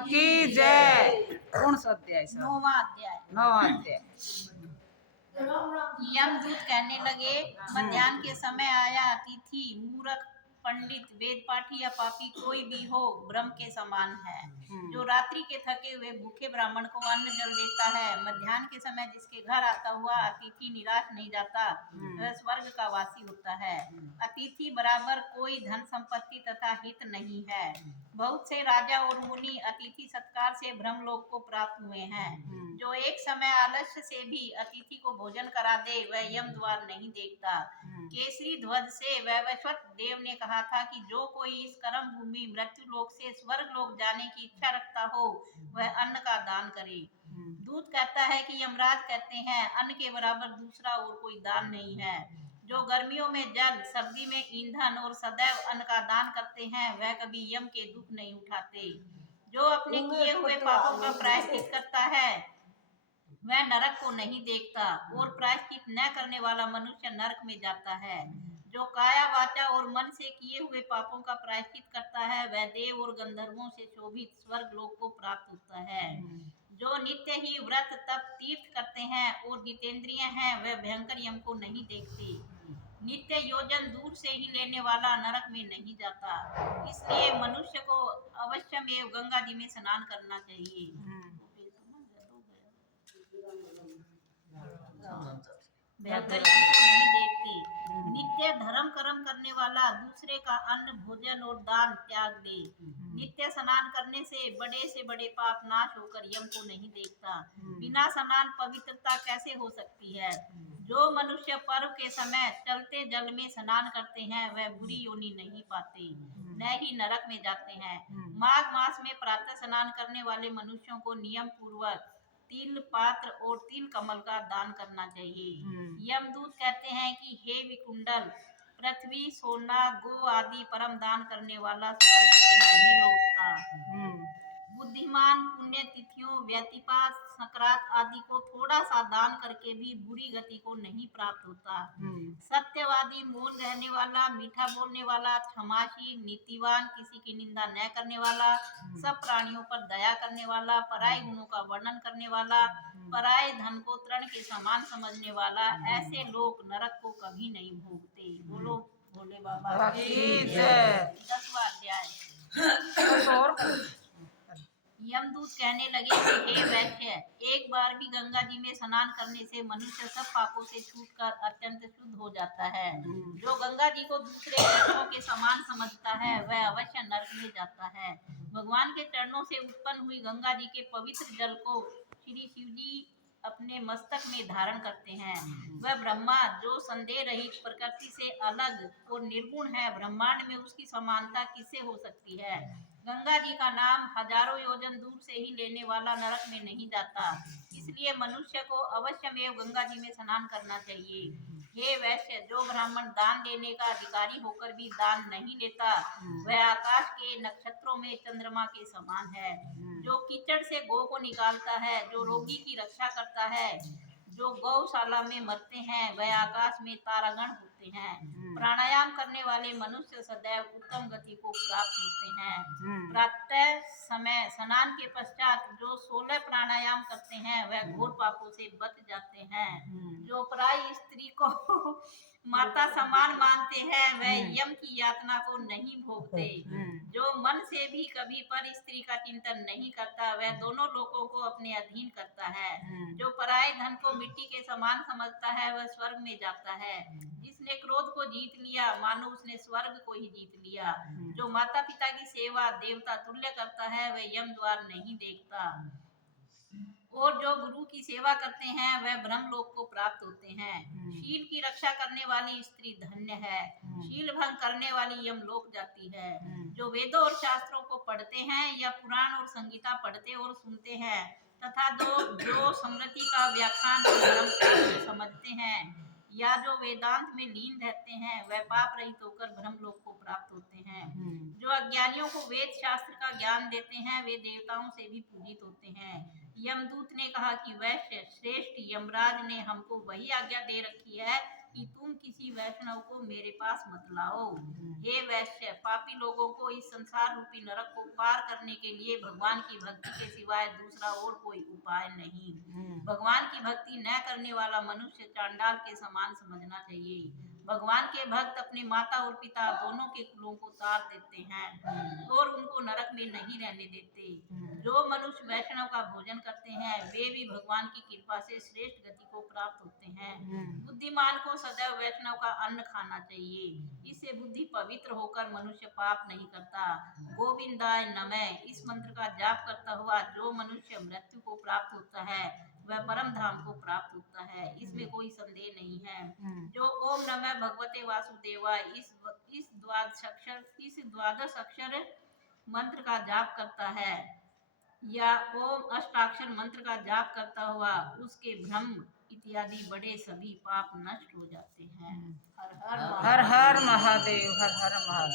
की जय। कौन सा अध्याय? 9वां अध्याय। 9वां अध्याय। यमदूत कहने लगे, मध्याह्न के समय आया अतिथि, मूर्ख, पंडित, वेद पाठी या पापी कोई भी हो, ब्रह्म के समान है। जो रात्रि के थके हुए भूखे ब्राह्मण को अन्न जल देता है, मध्याह्न के समय जिसके घर आता हुआ अतिथि निराश नहीं जाता, वह स्वर्ग का वासी होता है। अतिथि बराबर कोई धन संपत्ति तथा हित नहीं है। बहुत से राजा और मुनि अतिथि सत्कार से ब्रह्मलोक को प्राप्त हुए हैं। जो एक समय आलस्य से भी अतिथि को भोजन करा दे, वह यम द्वार नहीं देखता। केसरी ध्वज से वैवस्वत देव ने कहा था कि जो कोई इस कर्म भूमि मृत्यु लोक से स्वर्ग लोक जाने की इच्छा रखता हो, वह अन्न का दान करे। दूत कहता है कि यमराज कहते हैं, अन्न के बराबर दूसरा और कोई दान नहीं है। जो गर्मियों में जल, सर्दी में ईंधन और सदैव अन्न का दान करते हैं, वह कभी यम के दुख नहीं उठाते। जो अपने किए हुए पापों का प्रायश्चित करता है, वह नरक को नहीं देखता, और प्रायश्चित न करने वाला मनुष्य नरक में जाता है। जो काया वाचा और मन से किए हुए पापों का प्रायश्चित करता है, वह देव और गंधर्वों से शोभित स्वर्ग लोक को प्राप्त होता है। जो नित्य ही व्रत तप तीर्थ करते हैं और जितेंद्रिय हैं, वह भयंकर यम को नहीं देखते। नित्य योजन दूर से ही लेने वाला नरक में नहीं जाता। इसलिए मनुष्य को अवश्य में गंगा जी में स्नान करना चाहिए। भयंकर यम को नहीं देखते। नित्य धर्म कर्म करने वाला दूसरे का अन्न भोजन और दान त्याग दे। नित्य स्नान करने से बड़े पाप नाश होकर यम को नहीं देखता। बिना स्नान पवित्रता कैसे हो सकती है? जो मनुष्य पर्व के समय चलते जल में स्नान करते हैं, वह बुरी योनि नहीं पाते, न ही नरक में जाते हैं। माघ मास में प्रातः स्नान करने वाले मनुष्यों को नियम पूर्वक तिल पात्र और तिल कमल का दान करना चाहिए। यमदूत कहते हैं कि हे विकुंडल, पृथ्वी, सोना, गो आदि परम दान करने वाला स्वर्ग से नहीं लौटता। बुद्धिमान पुण्यतिथियों, व्यतिपात, सकरात आदि को थोड़ा सा दान करके भी बुरी गति को नहीं प्राप्त होता। सत्यवादी, मौन रहने वाला, मीठा बोलने वाला, क्षमाशील, नीतिवान, किसी की निंदा न करने वाला, सब प्राणियों पर दया करने वाला, पराये गुणों का वर्णन करने वाला, पराये धन को तृण के समान समझने वाला, ऐसे लोग नरक को कभी नहीं भोगते। बोलो भोले बाबा की जय। 10वां अध्याय। और यमदूत कहने लगे कि हे वैश्य, एक बार भी गंगा जी में स्नान करने से मनुष्य सब पापों से छूटकर अत्यंत शुद्ध हो जाता है। जो गंगा जी को दूसरे चरणों के समान समझता है, वह अवश्य नरक में जाता है। भगवान के चरणों से उत्पन्न हुई गंगा जी के पवित्र जल को श्री शिव जी अपने मस्तक में धारण करते हैं। वह ब्रह्मा जो संदेह रहित प्रकृति से अलग और निर्गुण है, ब्रह्मांड में उसकी समानता किससे हो सकती है? गंगा जी का नाम हजारों योजन दूर से ही लेने वाला नरक में नहीं जाता। इसलिए मनुष्य को अवश्य में गंगा जी में स्नान करना चाहिए। हे वैश्य, जो ब्राह्मण दान लेने का अधिकारी होकर भी दान नहीं लेता, वह आकाश के नक्षत्रों में चंद्रमा के समान है। जो कीचड़ से गौ को निकालता है, जो रोगी की रक्षा करता है, जो गौशाला में मरते हैं, वह आकाश में तारागण होते हैं। प्राणायाम करने वाले मनुष्य सदैव उत्तम गति को प्राप्त होते हैं। प्रातः समय स्नान के पश्चात जो 16 प्राणायाम करते हैं, वह घोर पापों से बच जाते हैं। जो पराई स्त्री को माता समान मानते हैं, वह यम की यातना को नहीं भोगते। जो मन से भी कभी पर स्त्री का चिंतन नहीं करता, वह दोनों लोगों को अपने अधीन करता है। जो पराये धन को मिट्टी के समान समझता है, वह स्वर्ग में जाता है। जिसने क्रोध को जीत लिया, मानो उसने स्वर्ग को ही जीत लिया। जो माता पिता की सेवा देवता तुल्य करता है, वह यम द्वार नहीं देखता। और जो गुरु की सेवा करते हैं, वह ब्रह्मलोक को प्राप्त होते हैं। शील की रक्षा करने वाली स्त्री धन्य है। शील भंग करने वाली यमलोक जाती है। जो वेदों और शास्त्रों को पढ़ते हैं या पुराण और संगीता पढ़ते और सुनते हैं, तथा जो स्मृति का व्याख्यान और धर्म समझते हैं, या जो वेदांत में लीन रहते हैं, वह पाप रहित होकर ब्रह्मलोक को प्राप्त होते हैं। जो अज्ञानियों को वेद शास्त्र का ज्ञान देते हैं, वे देवताओं से भी पूजित होते हैं। यमदूत ने कहा कि वैश्य श्रेष्ठ यमराज ने हमको वही आज्ञा दे रखी है कि तुम किसी वैष्णव को मेरे पास मत लाओ। हे वैश्य, पापी लोगों को इस संसार रूपी नरक को पार करने के लिए भगवान की भक्ति के सिवाय दूसरा और कोई उपाय नहीं। भगवान की भक्ति न करने वाला मनुष्य चांडाल के समान समझना चाहिए। भगवान के भक्त अपने माता और पिता दोनों के कुलों को तार देते हैं और उनको नरक में नहीं रहने देते। जो मनुष्य वैष्णव का भोजन करते हैं वे भी भगवान की कृपा से श्रेष्ठ गति को प्राप्त होते हैं। बुद्धिमान को सदैव वैष्णव का अन्न खाना चाहिए। इससे बुद्धि पवित्र होकर मनुष्य पाप नहीं करता। गोविंदाय नमः इस मंत्र का जाप करता हुआ जो मनुष्य मृत्यु को प्राप्त होता है वह परम धाम को प्राप्त होता है, इसमें कोई संदेह नहीं है। जो ओम नमः भगवते वासुदेवाय इस द्वादश अक्षर मंत्र का जाप करता है या ओम अष्टाक्षर मंत्र का जाप करता हुआ उसके भ्रम इत्यादि बड़े सभी पाप नष्ट हो जाते हैं। हर हर हर हर महादेव, हर हर महादेव।